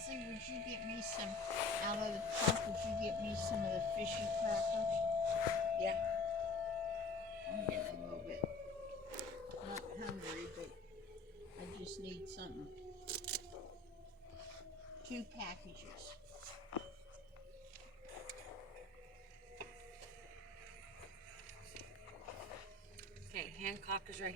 Leslie, would you get me some, out of the trunk, would you get me some of the fishy crackers? Yeah. I'm getting a little bit, not hungry, but I just need something. 2 packages. Okay, Hancock is right here.